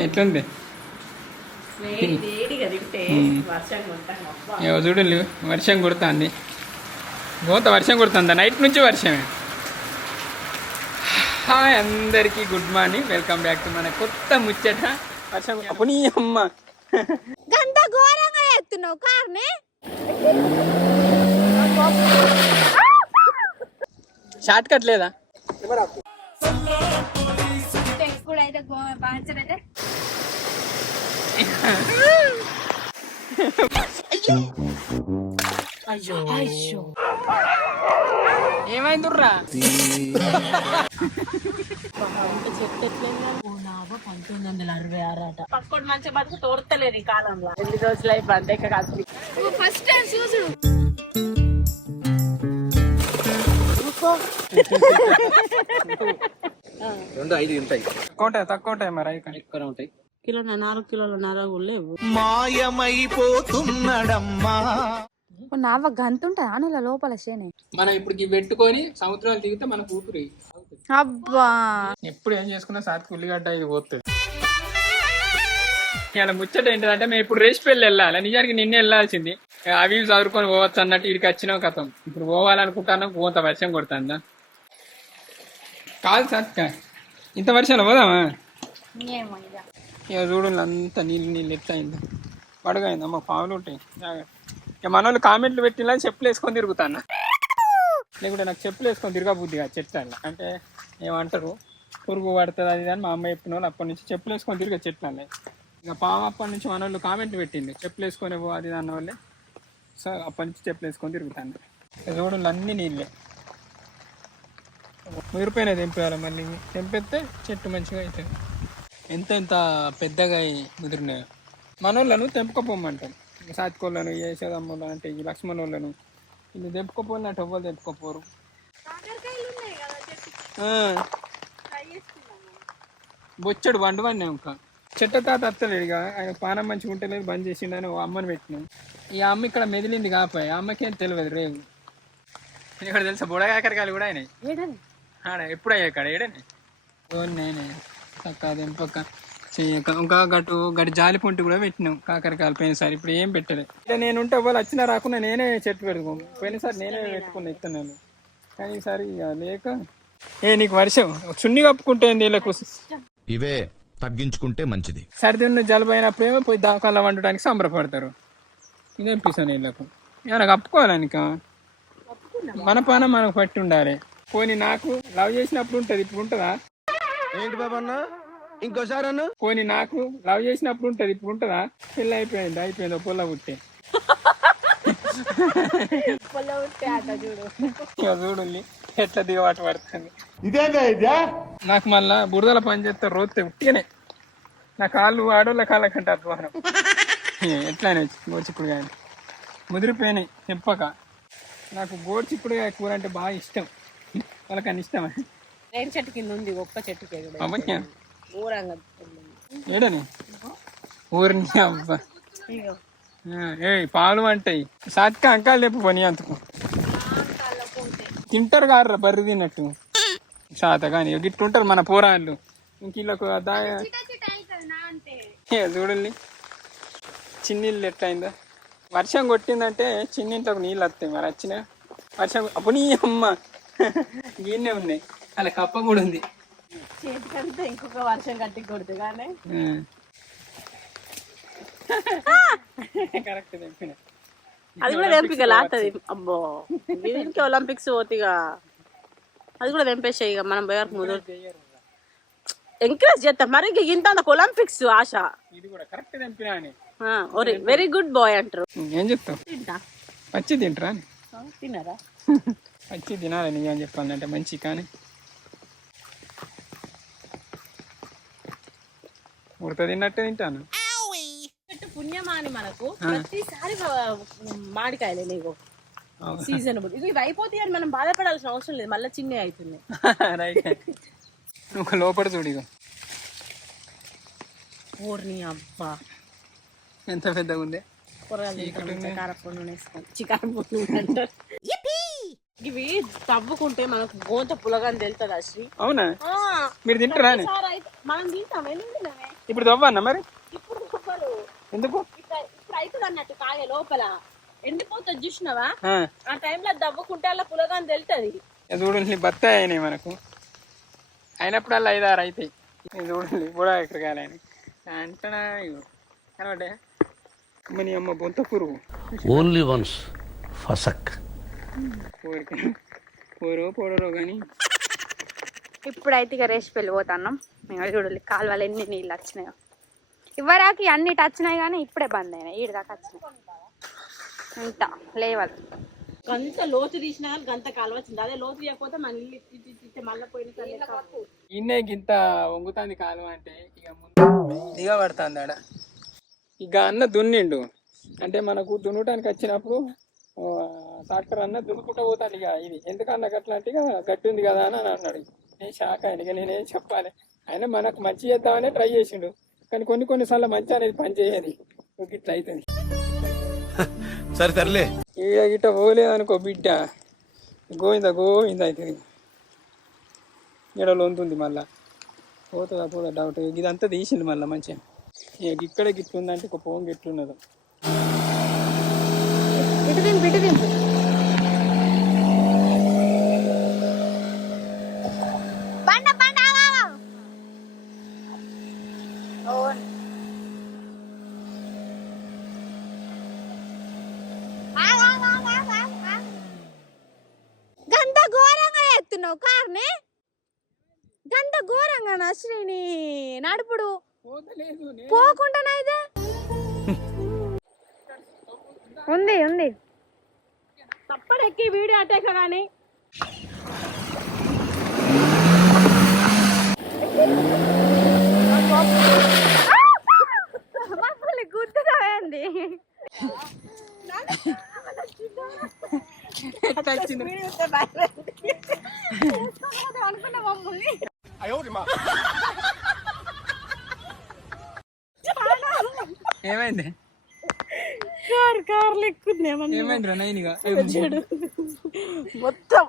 ఎట్లుంది చూడండి వర్షం కుడుతుంది గోత వర్షం కుడుతుందా నైట్ నుంచి వర్షమే. హాయ్ అందరికీ good morning, welcome back to మన కొత్త ముచ్చట. వర్షం అప్పుడు నీ అమ్మ గంట ఘోరంగా ఎత్తున్నావు కార్ని. షార్ట్ కట్ లేదా ఏమైందిర్రా? 1966 అట. పక్కోడు మంచిగా బతుకు తోడతలేదు ఈ కాలంలో. ఎన్ని రోజులు అయి బండి కాదు. ఫస్ట్ టైం చూసుడు తక్కువ ఉంటాయి మరి ఎక్కువ ఉంటాయి. కిలో 4 కిలోల నరగులు లేవు. మాయమైపోతున్నాడమ్మా. నావ గంత ఉంటాయి ఆనల లోపల చేనే. మనం ఇప్పుడు పెట్టుకొని సముద్రాలు దిగితే మనకు ఊపిరి. అబ్బా ఎప్పుడు ఏం చేసుకున్నా సాతికి ఉల్లిగడ్డ ఇది పోతుంది. ఇలా ముచ్చట ఏంటంటే మేము ఇప్పుడు రేసి పెళ్ళి వెళ్ళాలి. నిజానికి నిన్నే వెళ్ళాల్సింది, అవి చదువుకొని పోవచ్చు అన్నట్టు ఇక్కడికి వచ్చినావు కథం. ఇప్పుడు పోవాలనుకుంటాను, పోత వర్షం కొడుతుందా కాదు సాత్క ఇంత వర్షాలు పోదామా? ఇక చూడు అంతా నీళ్ళు ఎట్లయింది, పడగైంది. అమ్మ పావులు ఉంటాయి ఇక మన వాళ్ళు కామెంట్లు పెట్టినా చెప్పులు వేసుకొని తిరుగుతాను. లేకుంటే నాకు చెప్పులు వేసుకొని తిరగబుద్దిగా చెట్ల అంటే ఏమంటారు పురుగు పడుతుంది అది అని మా అమ్మ చెప్పిన వాళ్ళు అప్పటి నుంచి చెప్పులు వేసుకొని తిరిగే చెట్లనే. ఇక పాము అప్పటి నుంచి మన వాళ్ళు కామెంట్ పెట్టింది చెప్పులు వేసుకొని పో అది అన్న వాళ్ళే. సో అప్పటి నుంచి చెప్పులు వేసుకొని తిరుగుతాను. చూడలు అన్నీ నీళ్ళే మురిపోయినాయి, తెంపేయాలి. మళ్ళీ తెంపేస్తే చెట్టు మంచిగా అవుతుంది. ఎంత పెద్దగా ముదిరినాయో. మనోళ్ళను తెంపుకోపోమంటాం, సాతికోళ్ళను యశోదమ్మలు అంటే ఈ లక్ష్మణ్ వాళ్ళను ఇది తెంపుకోపోయినట్టు ఎవ్వరు తెంపుకోపోరు. బొచ్చడు వండువన్నీ ఇంకా చెట్ట తాత అత్తలేడు ఇక ఆయన పానం మంచిగా ఉంటలేదు, బంద్ చేసిండని ఓ అమ్మని పెట్టినాం. ఈ అమ్మ ఇక్కడ మెదిలింది కాపాయి, ఆ అమ్మకేం తెలియదు రేగు. ఇక్కడ తెలుసా బుడగాకరకాయలు కూడా అయినాయి ఆడ. ఎప్పుడు అయ్యాయి కాడ ఏడని నేనే చక్క తెంపక్క చెయ్యక ఇంకా గటు జాలి పొంటి కూడా పెట్టినాం కాకరకాయలు పోయినసారి. ఇప్పుడు ఏం పెట్టలేదు. ఇక నేను ఉంటే వాళ్ళు వచ్చినా రాకుండా నేనే చెట్టు పెట్టుకోను. పోయినసారి నేనే పెట్టుకున్నా ఇస్తున్నాను, కానీ ఈసారి లేక నీకు వర్షం చున్ని కప్పుకుంటే నీళ్ళకు ఇవే తగ్గించుకుంటే మంచిది. సర్ది ఉన్న జలుబు అయినప్పుడేమో పోయి దాకాల వండడానికి సంబరపడతారు. ఇదేం పిసా నీళ్ళకు ఏమైనా కప్పుకోవాలనిక మన పానం మనకు పట్టి ఉండాలి. పోనీ నాకు లవ్ చేసినప్పుడు ఉంటుంది, ఇప్పుడు ఉంటుందా? ఏంటి బాబన్నా ఇంకోసారి అన్న. పోనీ నాకు లవ్ చేసినప్పుడు ఉంటుంది, ఇప్పుడు ఉంటుందా? పెళ్ళి అయిపోయింది పొల్ల పుట్టే చూడు ఎట్లా దిగబాటు పడుతుంది. నాకు మళ్ళా బురదల పని చేస్తే రోతే ఉట్టిగానే నా కాళ్ళు ఆడోళ్ళ కాళ్ళ కంటే అధ్వానం. ఎట్లానే గోచిక్కుడుగా ముదిరిపోయినాయి చెప్పక. నాకు గోచిక్కుడుగా కూర అంటే బాగా ఇష్టం, వాళ్ళకని ఇష్టం. చెట్టు కింద ఉంది ఒక్క చెట్టుకే ఏడని ఊరిని అబ్బా పాలు అంటాయి. సాతిక అంకాలు లేపు పని అంతకు తింటారు కాదురా బర్రి తిన్నట్టు సాత కానీ గిట్టుంటారు మన పోరాళ్ళు. ఇంక వీళ్ళకు చూడండి చిన్నీళ్ళు ఎట్లయిందో. వర్షం కొట్టిందంటే చిన్నింట్లోకి నీళ్ళు వస్తాయి. మరి వచ్చిన వర్షం అప్పుడు నీ అమ్మ గిన్నె ఉన్నాయి, అలా కప్ప కూడా ఉంది. చేతికంటే ఇంకొక వర్షం కట్టి కొడుతు కానీ కరెక్ట్ తెంపిన అది కూడా తెంపిక లాతది. అబ్బో దీనికి ఒలింపిక్స్ పోతిగా అది కూడా తెంపేసాయి. ఇక మనం పోయే వరకు ముదురు ఎంకరేజ్ చేస్తాం. మరి ఇంత ఒలింపిక్స్ ఆశ. ఇది కూడా కరెక్ట్ తెంపినా అని వెరీ గుడ్ బాయ్ అంటారు. ఏం చెప్తావు? పచ్చి తింటరా? తిన్నారా? పచ్చి తినాలి నిజం చెప్పాలంటే మంచి. కానీ ఉడత తిన్నట్టే తింటాను. పుణ్యమా అని మనకు ప్రతిసారి మామిడికాయలే నీకు సీజనబుల్. ఇవి అయిపోతాయి అని మనం బాధపడాల్సిన అవసరం లేదు, మళ్ళీ చిన్న అవుతుంది. నువ్వు లోపల చూడు ఊరిని అబ్బా ఎంత పెద్దగా ఉంది. ఇవి తవ్వుకుంటే మనకు గోంత పులగాని తెలుస్తుంది అశ్రీ. అవునా? మీరు తింటారా? మనం తింటాం. ఇప్పుడు తవ్వన్నా మరి ఇప్పుడు కుప్పలు ఎందుకు ఇప్పుడు అవుతుంది అన్నట్టు కాయ లోపల ఎండిపోతుంది చూసినావా ఆ, ఆ టైంలో దవ్వకుంటే అలా పులగాని తెలుతుంది. చూడండి బత్తాయి అయినాయి మనకు అయినప్పుడు అలా 5-6 అవుతాయి. ఇది చూడండి కూడా ఇక్కడ కాలేని అంటనా కనబడ్డా అమ్మ నీ అమ్మ బొంత పురుగు ఓన్లీ వన్స్ ఫసక్ పోరుకు పోడరో కానీ ఇప్పుడైతే ఇక రేసి వెళ్ళిపోతున్నాం. మేము చూడాలి కాలువలు ఎన్ని నీళ్ళు వచ్చినాయో. ఇవ్వరాకి అన్నిటి వచ్చినాయి కానీ ఇప్పుడే బంద్ అయినాయి. ఈడి దాకా వచ్చినాయి ఇంత లేవాలి. గంత లోతు తీసినా కానీ గంత కాలువచ్చింది. అదే లోతు తీయకపోతే మన ఇల్లు మళ్ళీ పోయిన ఇన్నే గింత వంగుతుంది కాలువ అంటే ఇక ముందు దిగబడుతుంది ఆడ. ఇక అన్న దున్నిండు అంటే మనకు దున్నటానికి వచ్చినప్పుడు ట్రాక్టర్ అన్న దున్నుకుంటూ పోతాడు. ఇక ఇది ఎందుకన్నా గట్లా అంటే ఇక గట్టి ఉంది కదా అని అన్నాడు. నేను షాక్ అయిన. ఇక నేనేం చెప్పాలి, ఆయన మనకు మంచి చేద్దామనే ట్రై చేసిండు కానీ కొన్నిసార్లు మంచి అనేది పని చేయదు. ఇట్లా అవుతుంది. సరే తరలే ఈడ గిట్ట పోలేదనుకో బిడ్డ గోవింద అవుతుంది. ఈడ లొంతుంది మళ్ళా పోతుందా డౌట్. ఇదంతా తీసిండు మళ్ళీ మంచిగా. ఇక ఇక్కడే గిట్లు ఉందంటే ఒక పోంగి ఎట్లున్నదో. గంత ఘోరంగా ఎత్తున్నావు కార్ని, గంత ఘోరంగా శ్రీని నడుపుడు పోతలేదు పోకుండానైతే ఉంది తప్పడు ఎక్కి వీడియో అటాక కానీ మమ్మల్ని గుర్తురాయండి. అనుకున్న మమ్మల్ని ఏమైంది కార్లు ఎక్కుంది ఏమైందిరా నైనిగా మొత్తం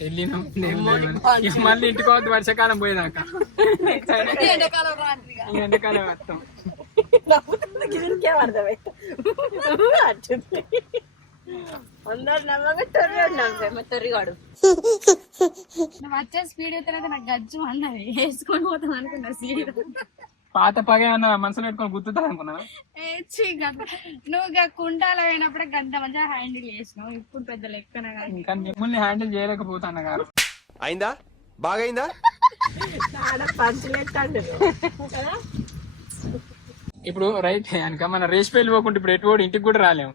వెళ్ళినాం మళ్ళీ ఇంటికి పోవద్దు వర్షాకాలం పోయేదాకా. ఎండాకాలం వస్తాం. తొర్రిగాడు నువ్వు వచ్చే స్పీడ్ అయితే నాకు గజ్జు అన్నది వేసుకొని పోతాం అనుకున్నా సీడ్. పాత పగ అన్న మనసులో పెట్టుకొని గుర్తుతా అనుకున్నా. నువ్వు కుంటాలో అయినప్పుడే గంట మంచిగా హ్యాండిల్ చేసినావు. ఇప్పుడు పెద్ద లెక్కన ఇంకా మిమ్మల్ని హ్యాండిల్ చేయలేకపోతాను గారు. అయిందా బాగైందా పంచులేస్తాడు. ఇప్పుడు రైట్ కనుక మన రేసి పెళ్ళి పోకుంటే ఇప్పుడు ఎటు ఇంటికి కూడా రాలేము.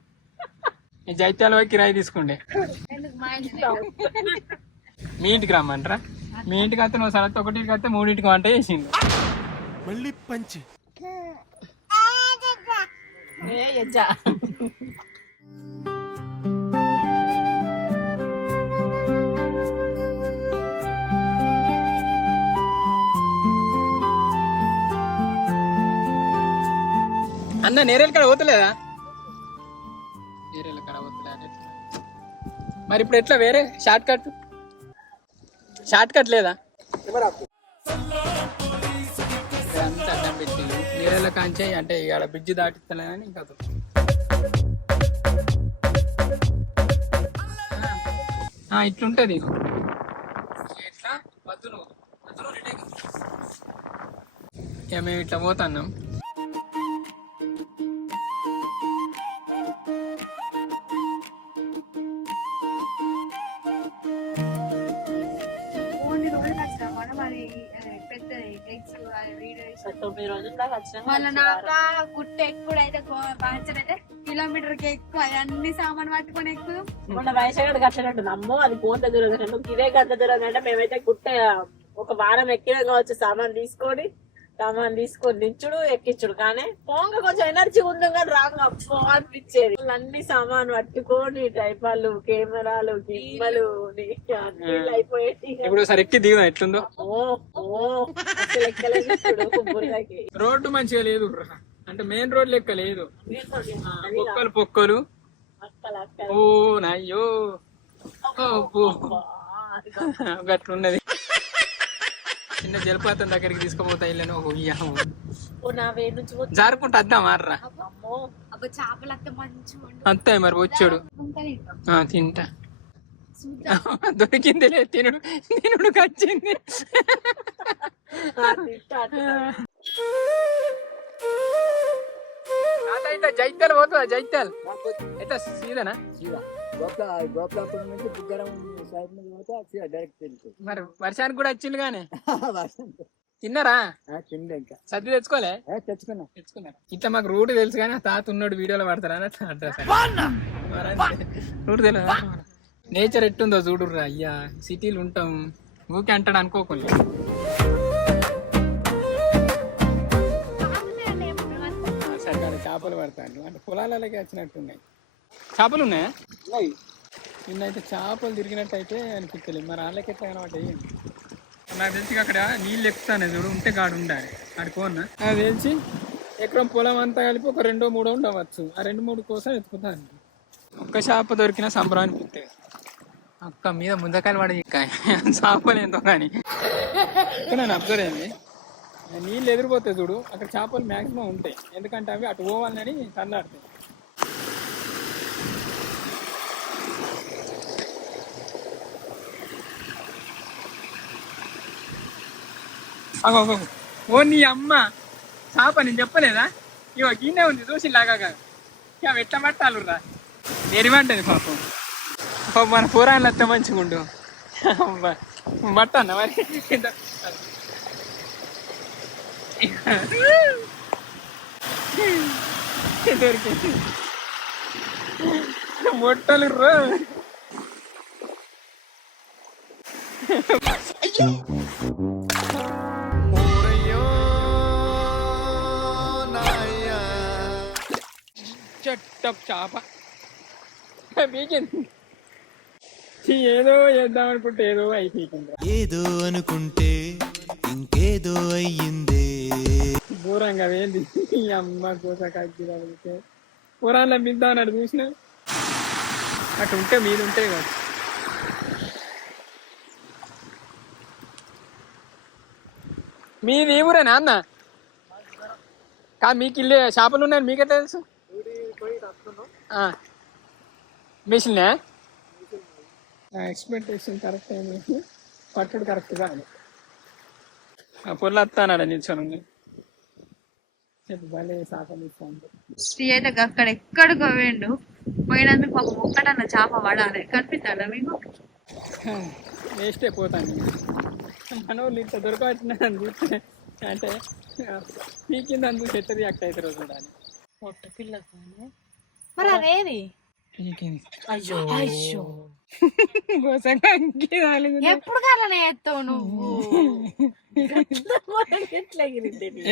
ఈ జైత్యాల పోయి కిరాయి తీసుకుంటే మీ ఇంటికి రమ్మంటారా? మీ ఇంటికి వస్తే నువ్వు సరత్తు ఒకటికి వస్తే 3 వంట చేసిండు. మళ్ళీ పంచి అన్న నేరేళ్ళ కాడ పోతలేదా? నేరేళ్ళ కాడ పోతలే. మరి ఇప్పుడు ఎట్లా వేరే షార్ట్ కట్ లేదా? అంతా అడ్డం పెట్టి నేరేళ్ళ కాంచే అంటే ఇక్కడ బ్రిడ్జి దాటిస్తలేదని ఇంకా ఇట్లుంటది. ఎట్లా వద్దు ఇక మేము ఇట్లా పోతున్నాం. మళ్ళీ నాక గుట్ట ఎక్కువైతే పంచర్ అయితే కిలోమీటర్ కి ఎక్కువ అన్ని సామాన్ పట్టుకొని ఎక్కువ. మొన్న వయసగాడు కట్టనట్టు నమ్మో అది పోత దూరం ఇదే గంట దూరం అంటే మేమైతే గుట్ట ఒక వారం ఎక్కినా కావచ్చు. సామాన్ తీసుకొని దించుడు ఎక్కించుడు కానీ పోంగ కొంచెం ఎనర్జీ ఉంది కానీ రాంగ్ అప్పో అనిపించేది. అన్ని సామాన్ పట్టుకొని ట్రైపాలు కెమెరాలు గిమ్మలు అయిపోయేది. ఇప్పుడు సరే ఎక్కి దిగుదా ఎట్లుందో. అసలు ఎక్కలేదు బుర్రకి. రోడ్డు మంచిగా లేదు అంటే మెయిన్ రోడ్ లెక్క లేదు. పొక్కలు ఓ నయ్యో గట్లున్నది. చిన్న జలపాతం దగ్గరికి తీసుకుపోతా ఇల్లను ఓ నా వేడి నుంచి వచ్చి జారుకుంటూ వద్దాం మార్రా అమ్మో అబ్బా చేపలు అత్తే మంచిగా అంతే మరి వచ్చాడు తింటా దొరికిందిలే తినుడు తినుడుకి వచ్చింది ఇట్లా జైత్యాలు పోతుందా జైత్యాలు ఎట్లా సీదనా గోపాలపురం నుంచి బుగ్గరం సైడ్ నుంచి పోతే సీదా డైరెక్ట్ వెళ్తుంది. మరి వర్షానికి కూడా వచ్చింది కానీ తిన్నారా తిండి ఇంకా సర్ది తెచ్చుకోలే తెచ్చుకున్నా. తెచ్చుకున్నారా ఇట్లా మాకు రూట్ తెలుసు కానీ తాత ఉన్నాడు వీడియోలో పడతారా అని అట్లా అడ్రస్ రూట్ తెలియదా నేచర్ ఎట్టుందో చూడుర్రా అయ్యా సిటీలు ఉంటాం ఊకే అంటాడు అనుకోకుండా సరే చేపలు పడతాను అంటే పొలాలకి వచ్చినట్టున్నాయి చేపలు ఉన్నాయా నిన్నైతే చేపలు తిరిగినట్టు అనిపించలేదు మరి వాళ్ళకి ఎట్లా కనబడ్డాయి నాకు తెలిసి అక్కడ నీళ్ళు ఎక్కుతానే చూడు ఉంటే గాడు ఉండాలి ఆడుకోన్నా నాకు తెలిసి ఎకరం పొలం అంతా కలిపి ఒక 2-3 ఉండవచ్చు ఆ 2-3 కోసం ఎత్తుకుతాను ఒక్క చేప దొరికిన సంబరం అనిపిస్తుంది అక్క మీద ముందకాయలు పడి చేపలు ఏందో కానీ ఇక్కడ నేను అబ్జర్వ్ అయింది నీళ్ళు ఎదిరిపోతాయి చూడు అక్కడ చేపలు మ్యాక్సిమం ఉంటాయి ఎందుకంటే అవి అటు పోవాలని తల్లాడుతాయి ఓ నీ అమ్మ చేప నేను చెప్పలేదా ఇవ గిన్నె ఉంది చూసి లాగా ఇక ఎట్లా పట్టాలు రా ఎరిమంటది పాపం పాపం మన పురాణాలు అంతా మంచిగా ఉండు పట్టన్నా మరి దొరికింది మొట్టలు రో చట్టప్ చేప పీకింది ఏదో చేద్దాం అనుకుంటే ఏదో అయిపోయింది ఏదో అనుకుంటే ఇంకేదో అయ్యిందే దూరంగా వేంది ఈ అమ్మ కోస కక్కితే పురాణంలో మిద్దా అన్నాడు చూసిన అటు ఉంటే మీద ఉంటాయి కదా మీది ఏ ఊరేనా అన్న కాదు మీకు ఇల్లు చేపలు ఉన్నాయని మీకెట్లా తెలుసు మిషన్లే ఎక్స్పెక్టేషన్ కరెక్ట్ అయింది పట్టుడు కరెక్ట్ కాదు పొల్లు వస్తానాడు నిల్చొని చెప్పు భలే చేపలు ఇస్తాను అయితే అక్కడ ఎక్కడికో పోయిండు పోయినందుకు ఒక ఒక్కటన్న చేప పడాలి కనిపిస్తాడా మీకు వేస్ట్ అయిపోతాను మన వాళ్ళు ఇంత దొరకవచ్చిన చూస్తే అంటే పీకింది అందుకు చెట్టు రియాక్ట్ అవుతారు చూడాలి మరి అదేది పీకింది అయ్యో అయ్యో ఎప్పుడు కాలనే ఎత్తావు నువ్వు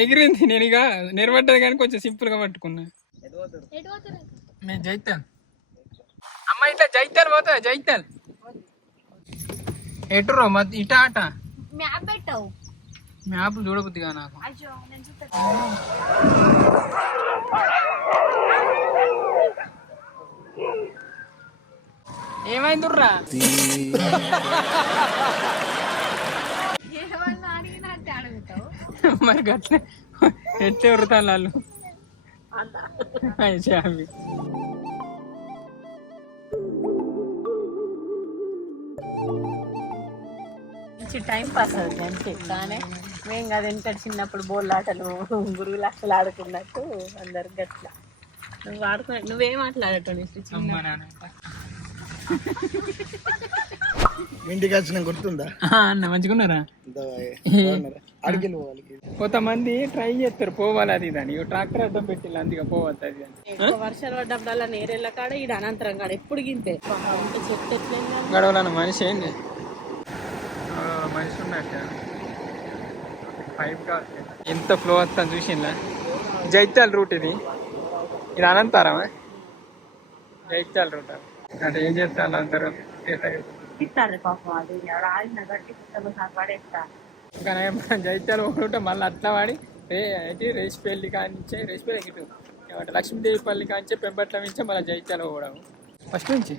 ఎగిరింది నేను ఇక నిలబడ్డది కానీ కొంచెం సింపుల్ గా పట్టుకున్నా మేము జైతాల్ అమ్మ ఇట్లా జైతాల్ పోతా జైతాల్ ఎటురో ఇటా అట మ్యాప్ పెట్టావు మ్యాప్ చూడబుద్దిగా నాకు అయ్యో నేను ఏమైందిర్రా ఏమన్నా అడిగినట్టే అడుగుతావు మరి గట్లే ఎట్లే ఉరుతాను వాళ్ళు అవి టైం పాస్ అవుతుంది అంతే కానీ మేము కదా ఎంత చిన్నప్పుడు బోర్లాటలు గురుగులాటలు ఆడుకున్నట్టు అందరు గట్ల నువ్వు ఆడుకున్న నువ్వేం ఆటలాడటం అమ్మ నాన్న ఇంటికి వచ్చిన గుర్తుందా అన్న మంచిగున్నారా అడిగిన పోవాలి కొంతమంది ట్రై చేస్తారు పోవాలి అది దాని ట్రాక్టర్ అడ్డం పెట్టిల్లు అందుకే పోవద్దు అది ఎక్కువ వర్షాలు పడ్డప్పుడల్లా నేరెళ్ళ కాడ ఈ అనంతరం కాడ ఎప్పుడు గింతే చెట్టు ఎట్లయిందా గడవలన్న మనిషి ఏంది మనిషి ఉన్నట్టు పైప్ కావాలి ఎంత ఫ్లో వస్తాను చూసిందా జైత్యాల రూట్ ఇది ఇది అనంతారమా జైత్యాల రూట్ అంటే ఏం చేస్తారు అందరూ కానీ జైత్యాల రూట్ మళ్ళీ అట్లా వాడి రేసిపల్లి కానించే రేసిపల్లి ఎగిటు ఏమంటే లక్ష్మీదేవిపల్లి కానించే పెంపట్ల నుంచే మళ్ళీ జైత్యాల పోవడం ఫస్ట్ నుంచి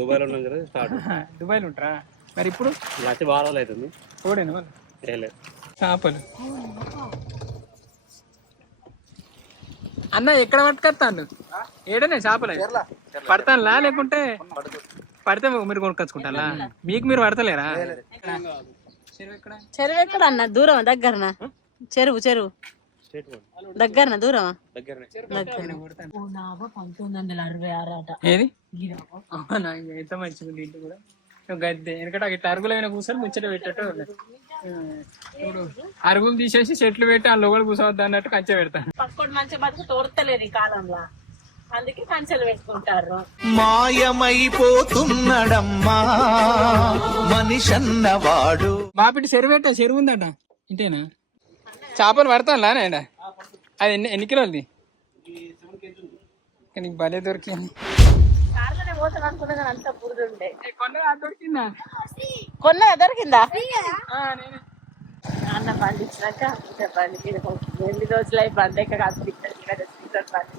దుబాయ్లో ఉన్నాం కదా స్టార్ట్ దుబాయ్లో ఉంటారా మరి ఇప్పుడు లక్ష బాగా అవుతుంది పోడేను వాళ్ళు చేపలు అన్న ఎక్కడ పట్టుకొస్తాను ఏడనే చేపలు పడతానులా లేకుంటే పడితే మీరు కొనుక్కొచ్చుకుంటా మీకు మీరు పడతలేరా చెరువు ఎక్కడ చెరువు ఎక్కడ అన్న దూరం దగ్గరనా చెరువు దగ్గరనా దూరమా ఏది అవునా ఎంత మంచిగా ఉంది ఇంటి కూడా గద్దె ఎందుకంటే ఇట్లా అరుగులైన కూర్చొని ముచ్చట పెట్టట్టు ఇప్పుడు అరుగులు తీసేసి చెట్లు పెట్టి ఆ లోగలు కూర్చోవద్దు అన్నట్టు కంచె పెడతాను పక్కడు మంచి బతుకు తోడతలేరు ఈ కాలంలో అందుకే కంచెలు పెట్టుకుంటారు మాయమైపోతున్నాడమ్మా మనిషన్నవాడు. బాపిటి చెరువు పెట్టా చెరువు ఉందట ఇంటేనా చేపలు పడతాను లానేడా అది ఎన్ని కిలోలది కానీ భలే దొరికింది అంత పురుదుండే దొరికిందా కొన్న దొరికిందా నేనే అన్న పండించినాక పండి 2 రోజులు అయి పండేక పండి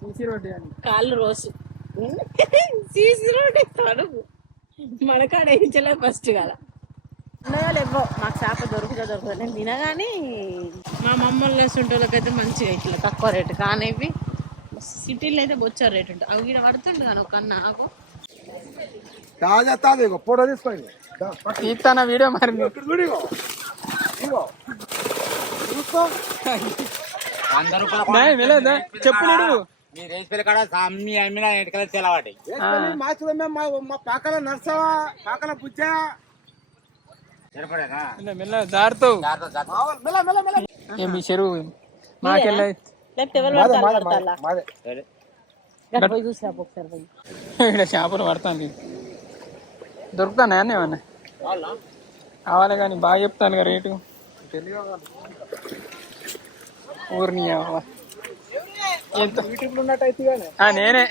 సీసీ రోడ్డు అని కాళ్ళు రోజు సీసీ రోడ్ తడుగు మనకాడ వేయించలే ఫస్ట్ కదా లేవో మాకు చేప దొరుకుతుంది నేను తినగాని మా మమ్మల్ని వేస్తుంటోళ్ళకైతే మంచిగా ఇట్లా తక్కువ రేటు కానీ ఇవి సిటీలో అయితే బొచ్చారు రేటు ఉంటుంది అవి ఇక్కడ పడుతుండే కానీ ఒక నాకు ఫోటో తీసుకోండి తీస్తానా వీడియో మరి చెప్పు నువ్వు మీరు వేసిపోయి కాడ అమ్మి అమ్మిన ఎంటకల తెలవాటి మా పాకల నర్సవా పాకల బుజ్జా సరిపడేనా మెల్ల జారుతావు మీ చెరువు మాకెళ్ళ లేకపోతే ఎవరు పడతారు పోయి చూసినా ఒకసారి పోయి ఇక్కడ చేపలు పడతాను దొరుకుతానా అన్న ఏమన్నా కావాలి కానీ బాగా చెప్తాను కదా రేటు ఊరిని ఎంత నేనే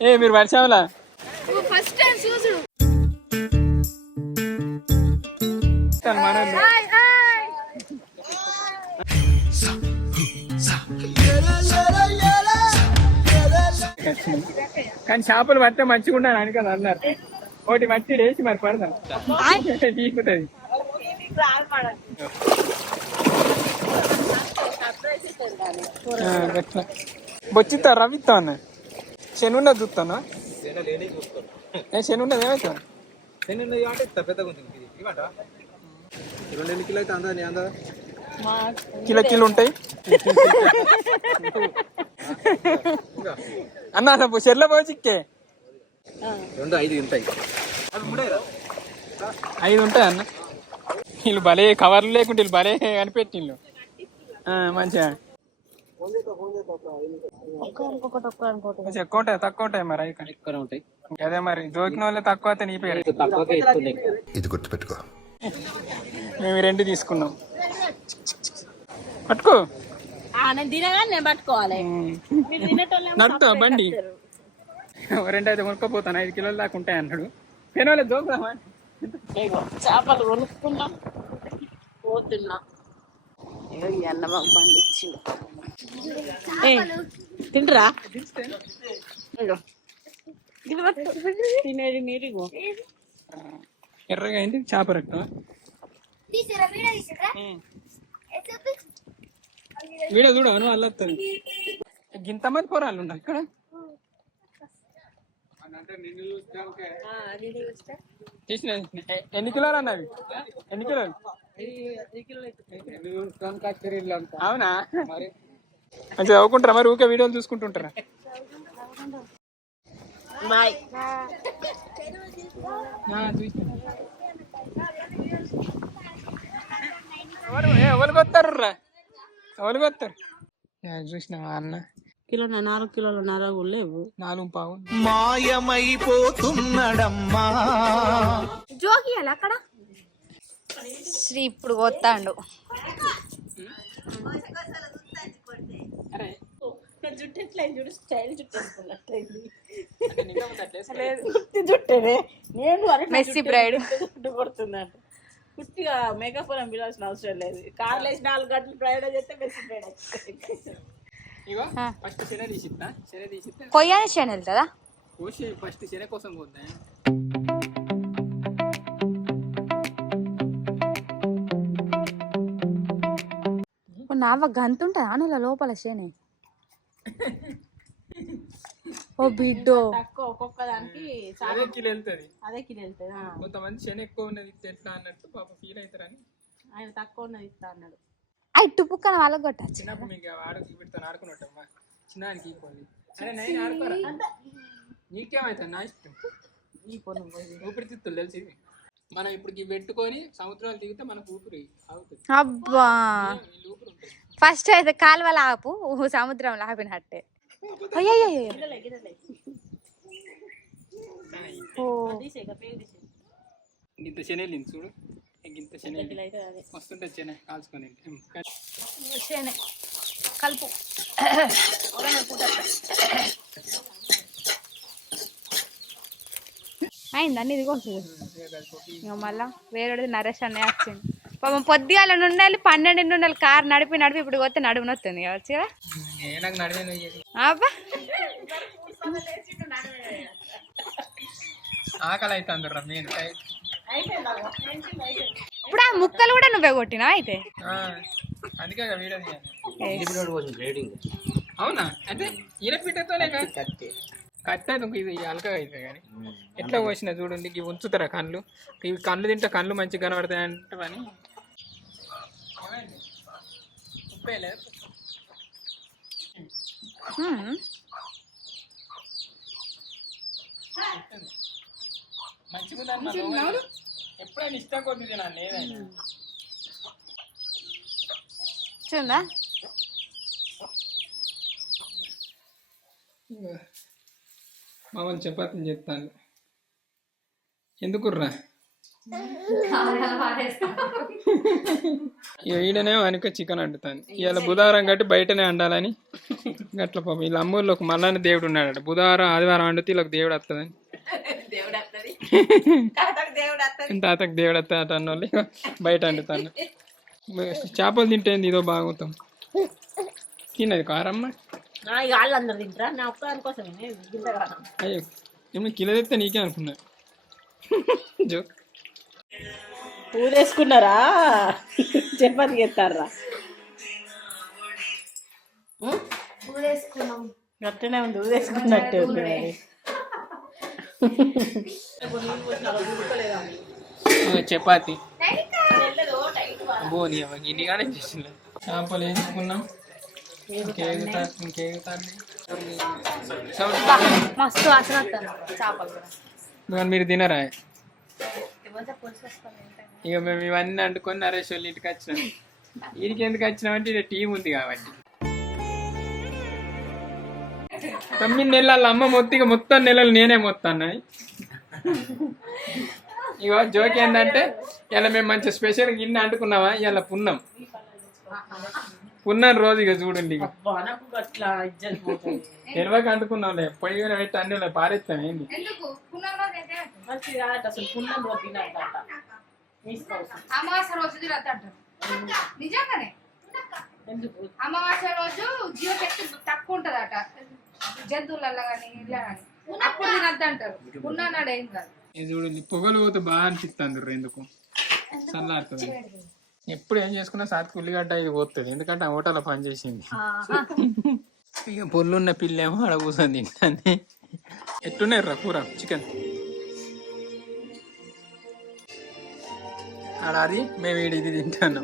ఏ మీరు పరిచయంలా మనోళ్ళు కానీ చేపలు పడితే మంచిగా ఉండాలి అని కదా అన్నారు ఒకటి మట్టి వేసి మరి పడదాం తీకుతుంది బొచ్చిస్తా రవిస్తా అన్న శని ఉన్నది చూస్తాను శని ఉన్నది ఏమవుతా కిలో ఉంటాయి అన్న చెర్ల పోయి చిక్కే 5 ఉంటాయి 5 ఉంటాయి అన్న వీళ్ళు భలే కవర్లు లేకుంటే వీళ్ళు భలే కనిపెట్టి వీళ్ళు మంచిగా ఎక్కువ ఉంటాయి తక్కువ ఉంటాయి మరి ఎక్కువ ఉంటాయి అదే మరి జోకిన వాళ్ళే తక్కువ అయితే నీ పేరు ఇది గుర్తుపెట్టుకో. మేము 2 తీసుకున్నాం పట్టుకో నేను తినగానే నేను పట్టుకోవాలి నడుతా బండి 2 అయితే కొనుక్కోపోతాను 5 కిలోల దాకా ఉంటాయి అన్నాడు పెనోలే దోకుదామా చేపలు కొనుక్కున్నాం పోతున్నా ఈ అన్న మాకు పండించి తింటరా తినేది మీరు ఎర్రగా అయింది చేప రక్తం వీడియో చూడ నువ్వు అల్లొస్తుంది ఇంతమంది పోరాళ్ళు ఉండ ఇక్కడ తీసిన ఎన్ని కిలోలు అన్నవి ఎన్ని కిలోలు అవునా మంచిగా చదువుకుంటారా మరి ఊకే వీడియోలు చూసుకుంటుంటారా బాయ్ ఎవరికి వస్తారు రా ఎవరికి వస్తారు చూసినావా అన్న కిలో 4 కిలోల నరగు లేవు 4 పావు మాయమైపోతున్నాడమ్మా. జోగి అలా అక్కడ శ్రీ ఇప్పుడు పోతాండు జుట్టేనే నేను మెస్సీ బ్రైడ్ కొడుతుందంట పుట్టిగా మేకప్ అని పిలాల్సిన అవసరం లేదు. కార్లు వేసి 4 గంటలు ప్రయాణం చేస్తే బెస్ట్ ప్రయాణం. ఇగో ఫస్ట్ శనగ తీసిస్తా, శనగ తీసిస్తే కొయ్యాలి శని వెళ్తుందా? కోసి ఫస్ట్ శనగ కోసం పోద్దా. నావ గంత ఉంటుందా నువ్వు లోపల శని? ఓ బిడ్డో తక్కువ ఒక్కొక్క దానికి అదే కిలో వెళ్తుంది. అదే కిలో వెళ్తుంది. కొంతమంది శనగ ఎక్కువ ఉన్నది ఇస్తే ఎట్లా అన్నట్టు పాప ఫీల్ అవుతారని ఆయన తక్కువ ఉన్నది ఇస్తా అన్నాడు. అట్టు పుక్కన వాళ్ళకి కొట్టచ్చు. చిన్నప్పుడు మీకు వీటితో ఆడుకున్నట్టమ్మా, చిన్నానికి ఈపోలి. అరే నేను ఆడుకోరా, నీకేమవుతుంది నా ఇష్టం. ఊపిరితిత్తులు తెలిసి మనం ఇప్పుడు ఇవి పెట్టుకొని సముద్రాలు దిగితే మనకు ఊపిరి అవుతుంది. అబ్బా ఊపిరి ఉంటుంది. ఫస్ట్ అయితే కాలువల ఆపు, సముద్రంలో ఆపినట్టే. అయ్యో ఇంత శనగలు చూడు, ఇంత శనగలు మస్తుంటుంది. శనగ కాల్చుకొని శని కలుపు. అయిందండి ఇది వస్తుంది. ఇంకా మళ్ళా వేరేది నరేష్ అన్నయ్య వచ్చింది పాపం. పొద్దుగాల నుండి 12 నుండి కారు నడిపి ఇప్పుడు పోతే నడుము నొస్తుంది కావచ్చు కదా. నాకు నడివే అబ్బా ఆకలి అవుతుంది రా మెయిన్. ఇప్పుడు ఆ ముక్కలు కూడా నువ్వే కొట్టినా అయితే? అందుకే వీడియో. అవునా? అంటే ఈరపీటతోనే కత్తి ఇది అలకగా అవుతుంది. కానీ ఎట్లా పోసిన చూడండి, ఇవి ఉంచుతారా కళ్ళు, ఇవి కళ్ళు తింటే కళ్ళు మంచిగా కనబడతాయి అంటారని. ఉప్పేలేదు మంచిగా ఎప్పుడైనా ఇష్టం కొద్ది తినాలి ఏదైనా. చూందా మామూలు చపాతీని చెప్తాను. ఎందుకుర్రా ఈడనే అనుక చికెన్ వండుతాను. ఇవాళ బుధవారం కాబట్టి బయటనే వండాలని గట్ల పాపం వీళ్ళ అమ్మూర్లో ఒక మల్లాని దేవుడు ఉన్నాడట. బుధవారం ఆదివారం వండితే వీళ్ళకి దేవుడు వస్తుందని, తాతకు దేవుడు వస్తాడట అన్న వాళ్ళు బయట వండుతాను. చేపలు తింటేంది ఇదో బాగుతాం. తిన్నది కారమ్మ. అయ్యో ఏమన్నా కిలో తెస్తే నీకే అనుకున్నా. జోక్ ఊదేసుకున్నారా? చపాతి ఎత్తారా? గట్టనే ఉంది, ఊదేసుకున్నట్టు ఉంది. చపాతి బోని ఇన్నిగానే చేసిన. చేపలు వేసుకున్నాం. మస్తు వాసన చేపలు. మీరు తినరా? ఇక మేము ఇవన్నీ అంటుకొని నరేష్ వాళ్ళ ఇంటికి వచ్చినాం. వీడికి ఎందుకు వచ్చినామంటే ఇది టీం ఉంది కాబట్టి. 9 నెలల అమ్మ మొత్తం నెలలు నేనే మొత్తాను. ఇక జోక్ ఏంటంటే ఇలా మేము మంచి స్పెషల్ గిన్నె అంటుకున్నావా, ఇలా పున్నాను రోజు. ఇక చూడండి తెలివక అంటుకున్నాంలే, పొయ్యి పెట్టి అన్ని పారేస్తాం. ఏంది అమావాస్య రోజు నిజంగానే అమావాస్య రోజు జీవశక్తి తక్కువ ఉంటదట జంతువులలో కానీ ఇట్లా కానీ, అప్పుడు తినద్దు అంటారు. ఉన్నాడు ఏం కాదు. చూడండి పొగలు పోతే బాగా అనిపిస్తుంది. ఎందుకు చల్లారుతుంది. ఎప్పుడు ఏం చేసుకున్నా సాతికి ఉల్లిగడ్డ ఇది పోతుంది, ఎందుకంటే ఆ హోటల్లో పని చేసింది. ఇక పొల్లున్న పిల్లేమో ఆడ కూర్చొని తింటాను. ఎట్టున్నారు రా కూర చికెన్ ఆడ, అది మేము ఇది తింటాను.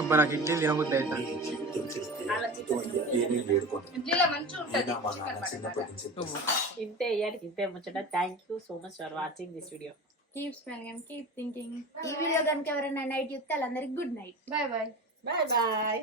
అబ్బా నాకు ఇడ్లీ తినబుద్ధి అవుతాను. ఇంతే ఇయ్యానికి ఇంతే ముచ్చట. Thank you so much for watching this video. Keep spending and keep thinking. ఈ వీడియో కనుక ఎవరైనా నైట్ చూస్తే వాళ్ళందరికి good night. Bye bye. Bye bye.